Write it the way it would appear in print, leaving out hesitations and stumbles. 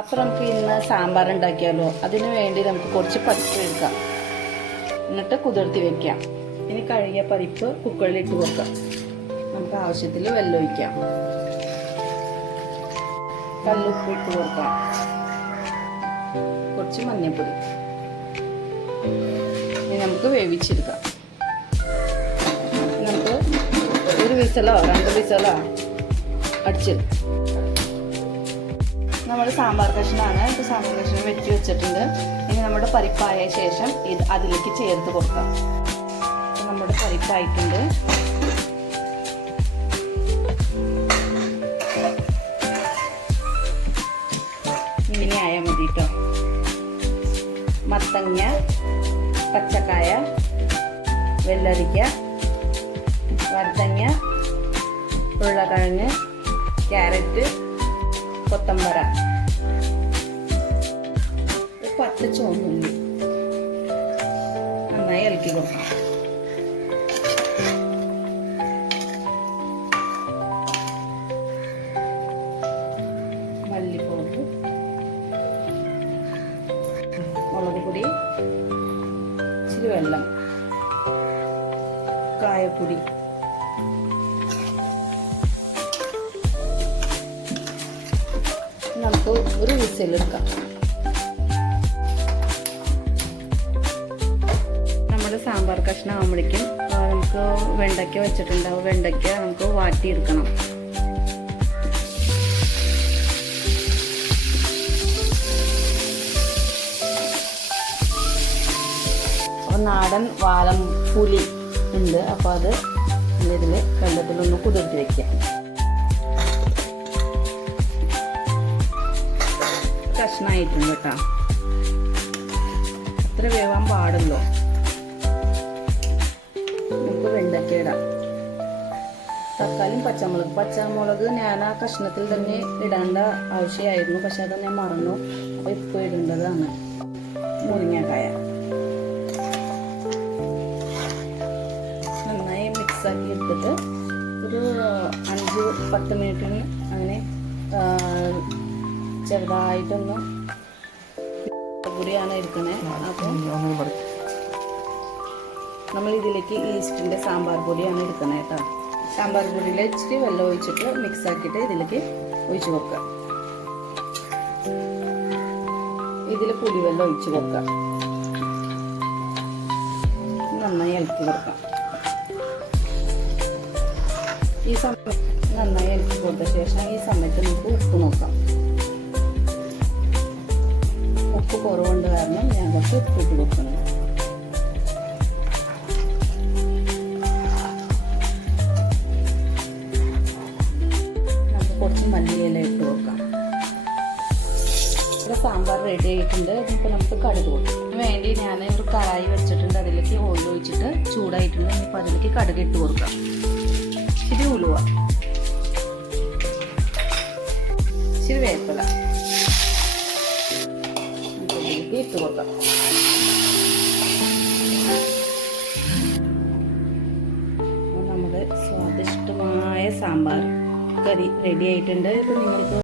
അപ്പോൾ നമുക്ക് ഇന്ന് സാമ്പാർ ഉണ്ടാക്കിയാലോ. അതിനു വേണ്ടി നമുക്ക് കുറച്ച് പരിപ്പ് എടുക്കാം, എന്നിട്ട് കുതിർത്തി വെക്കാം. ഇനി കഴുകിയ പരിപ്പ് കുക്കറിൽ ഇട്ട് വെക്കാം. നമുക്ക് ആവശ്യത്തിൽ വെള്ളം ഒഴിക്കാം, കല്ലുപ്പ് ഇട്ട് കൊടുക്കാം, കുറച്ച് മഞ്ഞൾപ്പൊടി. ഇനി നമുക്ക് വേവിച്ചെടുക്കാം. നമുക്ക് ഒരു വിസലോ 2 വിസലോ അടിച്ചെടുക്കാം. നമ്മുടെ സാമ്പാർ കഷ്ണമാണ്. ഇപ്പോൾ സാമ്പാർ കഷ്ണം വെച്ചിട്ടുണ്ട്. ഇനി നമ്മുടെ പരിപ്പായ ശേഷം അതിലേക്ക് ചേർത്ത് കൊടുക്കാം. നമ്മുടെ പരിപ്പായിട്ടുണ്ട്. ഇങ്ങനെ ആയാൽ മതി കേട്ടോ. മത്തങ്ങ, പച്ചക്കായ, വെള്ളരിക്ക, വഴുതങ്ങ, ഉരുളക്കിഴങ്ങ്, ക്യാരറ്റ്, കൊത്തമ്പര, പച്ച ചുവന്നുള്ളി നന്നായി ഇളക്കി കൊടുക്കണം. മല്ലിപ്പൊടി, മുളക് പൊടി, ഇച്ചിരി വെള്ളം, കായപ്പൊടി, നമുക്ക് ഒരു വിസിലെടുക്കാം. നമ്മുടെ സാമ്പാർ കഷ്ണം ആകുമ്പോഴേക്കും നമുക്ക് വെണ്ടയ്ക്ക വെച്ചിട്ടുണ്ടാവും. വെണ്ടയ്ക്ക നമുക്ക് വാട്ടിയെടുക്കണം. അപ്പോൾ നാടൻ വാലം പുളി ഉണ്ട്. അപ്പോൾ അത് ഇതിൽ വെള്ളത്തിലൊന്ന് കുതിർത്തി വയ്ക്കാം. കഷ്ണമായിട്ടുണ്ട് കേട്ടോ. അത്ര വേവാൻ പാടുള്ളൂ. നമുക്ക് വെണ്ടയ്ക്ക ഇടാം. തക്കാളിയും പച്ചമുളക് ഞാൻ ആ കഷ്ണത്തിൽ തന്നെ ഇടേണ്ട ആവശ്യമായിരുന്നു, പക്ഷെ അത് ഞാൻ മറന്നു. അപ്പോൾ ഇപ്പോൾ ഇടേണ്ടതാണ്. മുരിങ്ങക്കായ നന്നായി മിക്സാക്കി എടുത്തിട്ട് ഒരു 5-10 മിനിറ്റിന് അങ്ങനെ ചെറുതായിട്ടൊന്ന് പൊടിയാണ് എടുക്കുന്നത്. അപ്പോൾ നമ്മൾ ഇതിലേക്ക് ഈസ്റ്റിൻ്റെ സാമ്പാർ പൊടിയാണ് എടുക്കുന്നത് കേട്ടോ. സാമ്പാർ പൊടിയിൽ ഇച്ചിരി വെള്ളം ഒഴിച്ചിട്ട് മിക്സ് ആക്കിയിട്ട് ഇതിലേക്ക് ഒഴിച്ചു വെക്കുക. ഇതിൽ പുളിവെള്ളം ഒഴിച്ചു വെക്കുക. നന്നായി ഇളക്കി കൊടുക്കാം. ഈ സമയത്ത് നന്നായി ഇളക്കി കൊടുത്ത ശേഷം ഈ സമയത്ത് നമുക്ക് ഉപ്പ് നോക്കാം. ഉപ്പ് കുറവുണ്ട് കാരണം ഞാൻ കുറച്ച് ഉപ്പിട്ട് കൊടുക്കണം. നമുക്ക് കുറച്ച് മല്ലിയില ഇട്ട് കൊടുക്കാം. ഇവിടെ സാമ്പാർ റെഡി ആയിട്ടുണ്ട്. ഇപ്പോൾ നമുക്ക് കടുക് കൊടുക്കാം. അതിന് വേണ്ടി ഞാൻ ഒരു കടായി വെച്ചിട്ടുണ്ട്. അതിലേക്ക് ഓയിൽ ഒഴിച്ചിട്ട് ചൂടായിട്ടുണ്ട്. ഇനിയിപ്പോൾ അതിലേക്ക് കടുക് ഇട്ട് കൊടുക്കാം. ഇച്ചിരി ഉലുവ, ഇച്ചിരി വേപ്പില ഇട്ട് കൊടുക്കാം. നമ്മുടെ സ്വാദിഷ്ടമായ സാമ്പാർ കറി റെഡി ആയിട്ടുണ്ട്. ഇപ്പം നിങ്ങൾക്ക്